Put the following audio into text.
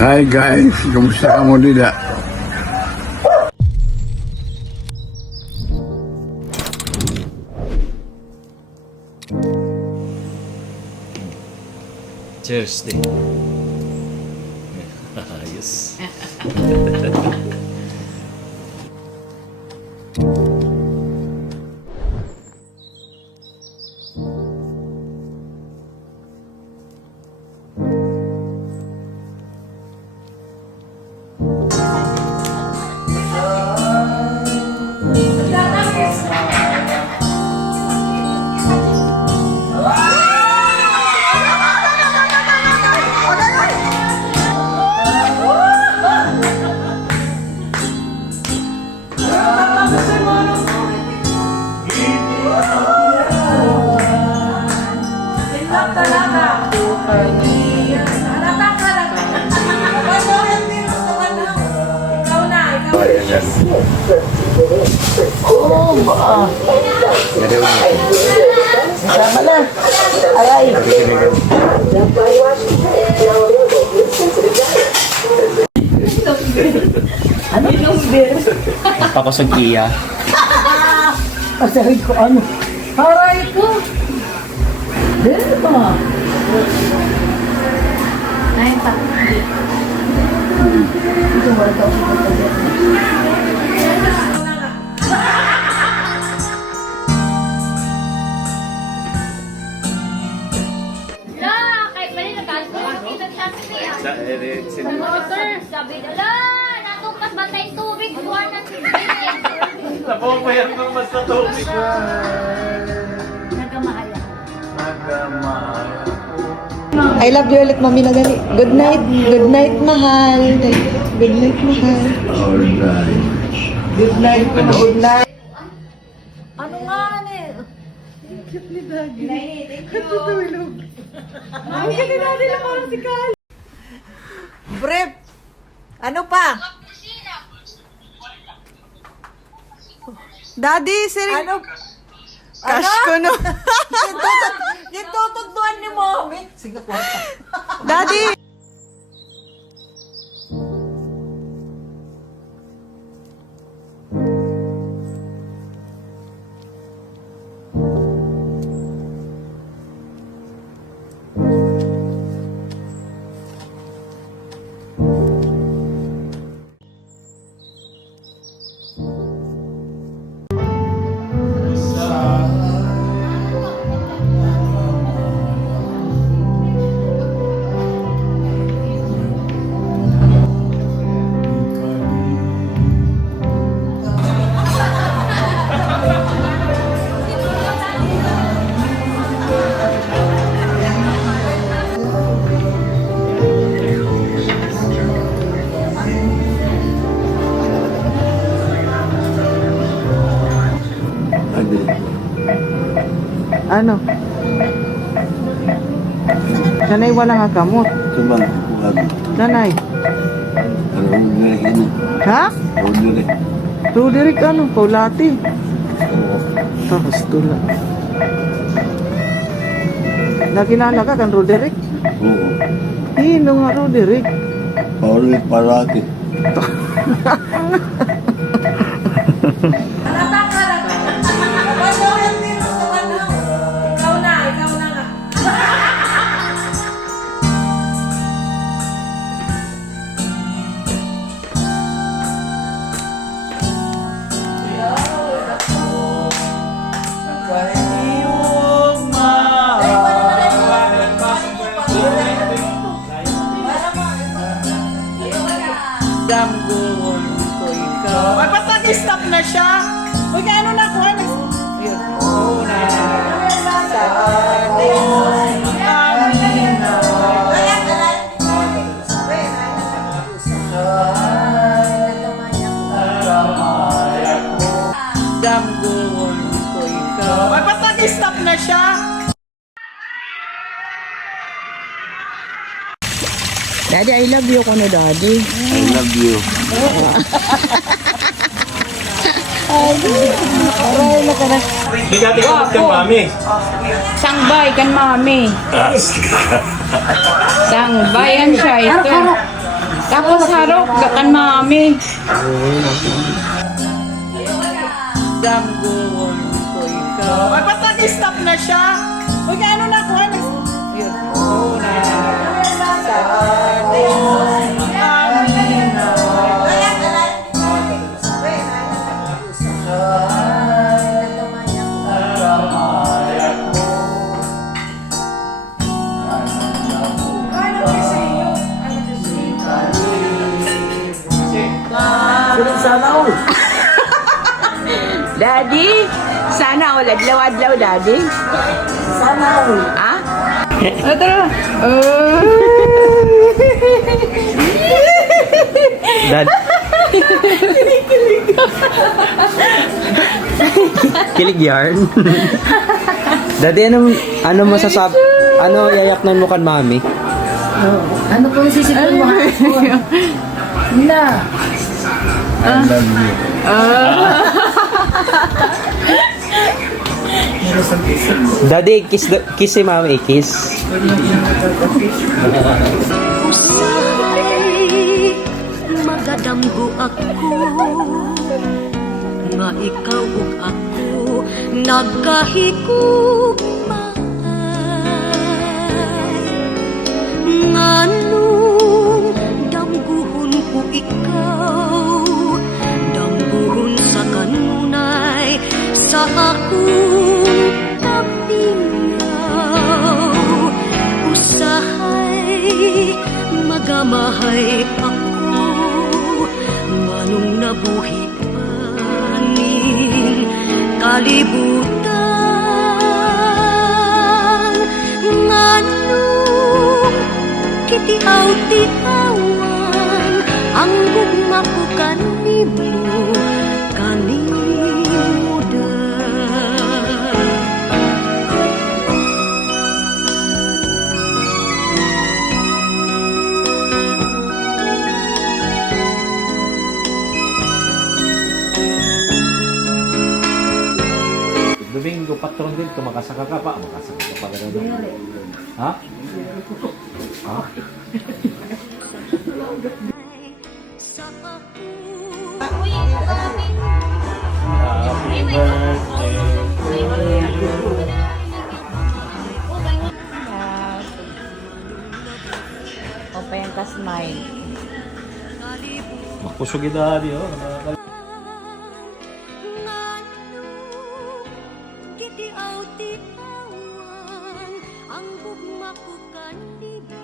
Hi guys, kumusta ka mo dila? Cheers din. Ayos. Oh, ba? Sama na. Aray. Ano yung beer? Tapos ang Kia. Asahin ko ano? Aray ko. Beer ba? Ay, pa. Ito wala ka ako beer. Sabi nila, natukas ba tayong tubig? Buwan ng tubig. Napapayat ng mas na tubig. Nagamahal ako. I love you ulit, Mami na gali. Good night. Good night, mahal. Good night, mahal. Alright. Good night, good night. Ano nga, ne? Cute ni Daddy. Thank you. Natutulog. Mami ka ni Daddy lang parang si Kal. Brep, ano pa? Daddy, sir. Ano? Cash ko no. Yung tutugtuan ni Mommy. Sige, kwarta. Daddy. Ano? Nanay, wala nga kamot. Sabang, wag. Nanay. Roderick ini. Ha? Roderick. Roderick ano? Paulati. Tapos tula. Nakilala ka kan Roderick? Oo. Sino nga Roderick? Paulit parati. Damgon ko ikaw. Ay, ba't nag-stop na siya? Uy, kaya ano na ako? Yun. Una. Sa ating amina. Damgon ko ikaw. Ay, ba't nag-stop na siya? Daddy, I love you ko ni Daddy. I love you. Aray na ka na. Bigati ka kang mami. Sangbay kan mami. Sangbayan siya ito. Tapos harok, kan mami. Damgon ko ikaw. Ay, basta stop na siya. Huwag ka ano na kuha. Yun. Oo na. Sa ating amin na. Daddy, sana all adlaw-adlaw, Daddy. Sana all. Ha? Tara. Dad. Kilig yarn. Daddy, ano masasabi? Ano yayaknan mo kan mami? Ano po yung sisipin mo? Na. I love you. Daddy, kiss si mami, kiss. Usahay magadamgo ako nga ikaw ug ako nagkahigugmay nganong damguhon ko ikaw damguhon sa kanunay sa akong tapingaw usahay magamahay ako nganong nabuhi paning kalibutan nganong kitiaw-tiawan ang gugma ko kanimo kanimo da. Domingo, patron din, kung makasaka ka pa, makasaka ka pa gano'n. Ha? Ha? Sa ako Happy birthday. Open ka smile. Makusog yung daddy, oh. kitiaw-tiawan ang gugma ko kanimo